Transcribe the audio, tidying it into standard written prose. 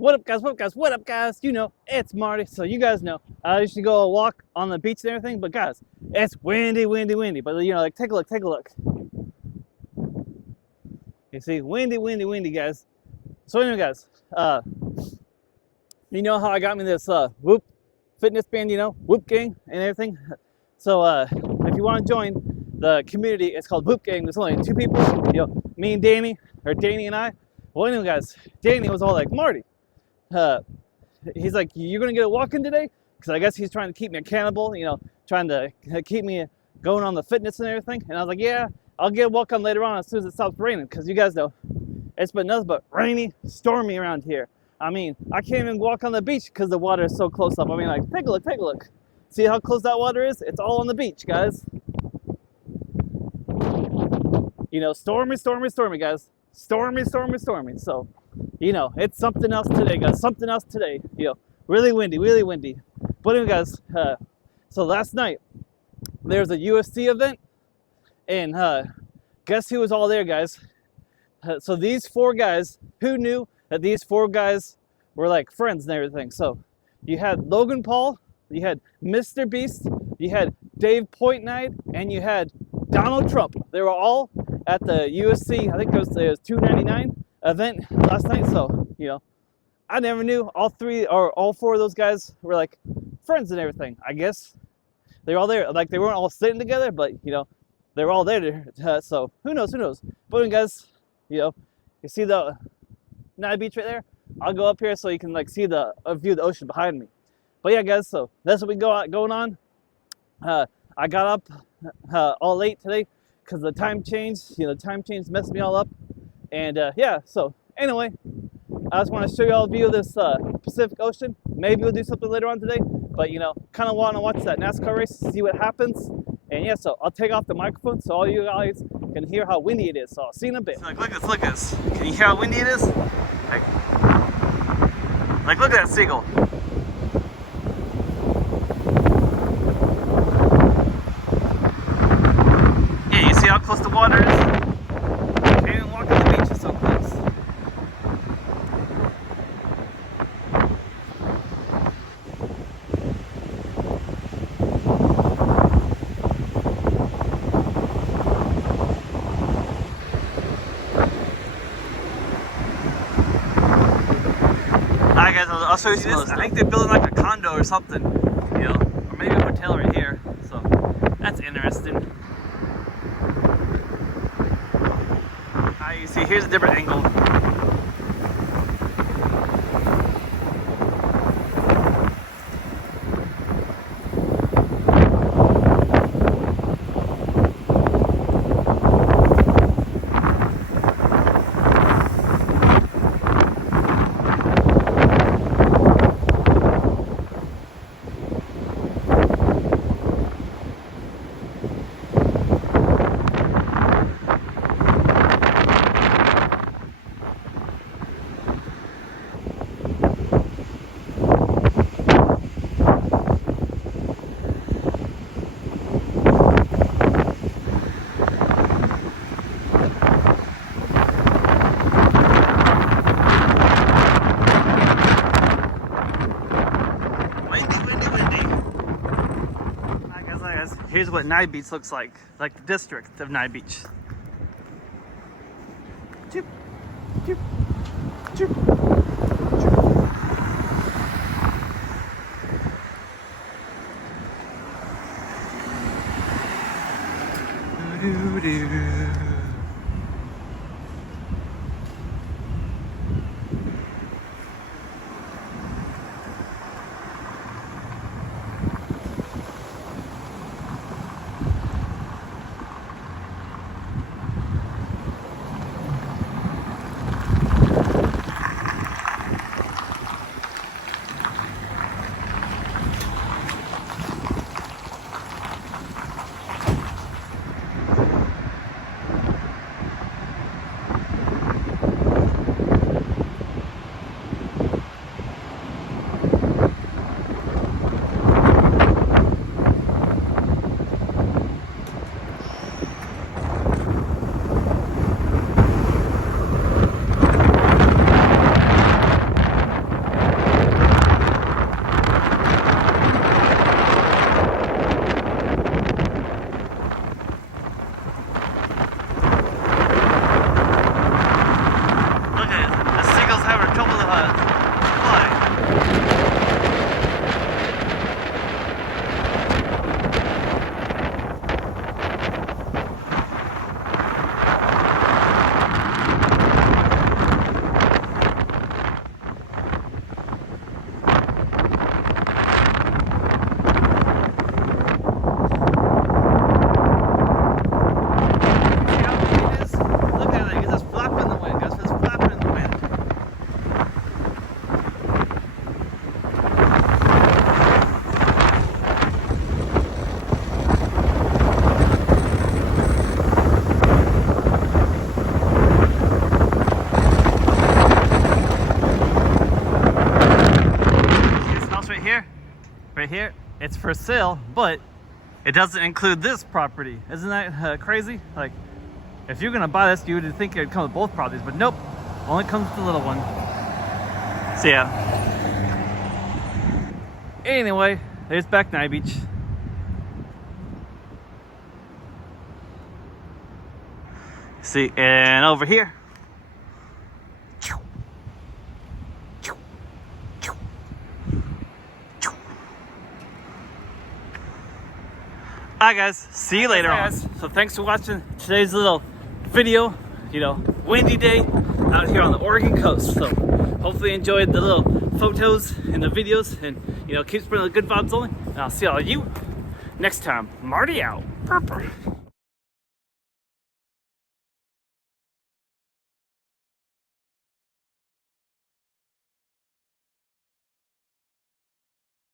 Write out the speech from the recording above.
What up, guys? What up, guys? What up, guys? You know, it's Marty. So you guys know, I used to go walk on the beach and everything. But guys, it's windy, windy, windy. But you know, like take a look, take a look. You see, windy, windy, windy, guys. So anyway, guys, you know how I got me this Whoop fitness band, you know, Whoop Gang and everything. So if you want to join the community, it's called Whoop Gang. There's only 2 people, you know, me and Danny, or Danny and I. Well, anyway, guys, Danny was all like, Marty, he's like, you're gonna get a walk in today? Because I guess he's trying to keep me accountable, you know, trying to keep me going on the fitness and everything. And I was like, yeah, I'll get a walk on later on as soon as it stops raining, because you guys know it's been nothing but rainy, stormy around here. I mean, I can't even walk on the beach because the water is so close up. I mean, like, take a look, take a look. See how close that water is? It's all on the beach, guys. You know, stormy, stormy, stormy, guys. Stormy, stormy, stormy. So, you know, it's something else today, guys. Something else today. You know, really windy, really windy. But anyway, guys, so last night there was a UFC event, and guess who was all there, guys? So these 4 guys, who knew that these 4 guys were like friends and everything? So you had Logan Paul, you had Mr. Beast, you had Dave Portnoy, and you had Donald Trump. They were all at the UFC, I think it was 299 event last night. So, you know, I never knew all 4 of those guys were like friends and everything. I guess they were all there. Like, they weren't all sitting together, but you know, they were all there. So who knows? Who knows? But guys, you know, you see the night beach right there? I'll go up here so you can like see the view of the ocean behind me. But yeah, guys, so that's what we going on. I got up all late today because the time change. You know, the time change messed me all up. And yeah, so anyway, I just want to show you all a view of this Pacific Ocean. Maybe we'll do something later on today, but you know, kind of want to watch that NASCAR race, see what happens. And yeah, so I'll take off the microphone so all you guys can hear how windy it is. So I'll see you in a bit. So like, look at this. Can you hear how windy it is? Like look at that seagull. Yeah, you see how close the water is? Can't even walk on the beach, it's so close. Alright guys, I'll show you this. I think they're building like a condo or something, you know, or maybe a hotel right here. So that's interesting. You see, here's a different angle. Here's what Night Beach looks like the district of Night Beach. Choop, choop, choop, choop. Doo -doo -doo. right here, it's for sale, but it doesn't include this property. Isn't that crazy? Like, if you're gonna buy this, you would think it'd come with both properties, but nope, only comes with the little one. So yeah. Anyway, there's back Nye Beach. See, and over here. Alright guys, see you later on. So thanks for watching today's little video. You know, windy day out here on the Oregon coast. So hopefully you enjoyed the little photos and the videos, and you know, keep spreading the good vibes only. And I'll see all of you next time. Marty out. Purr, purr.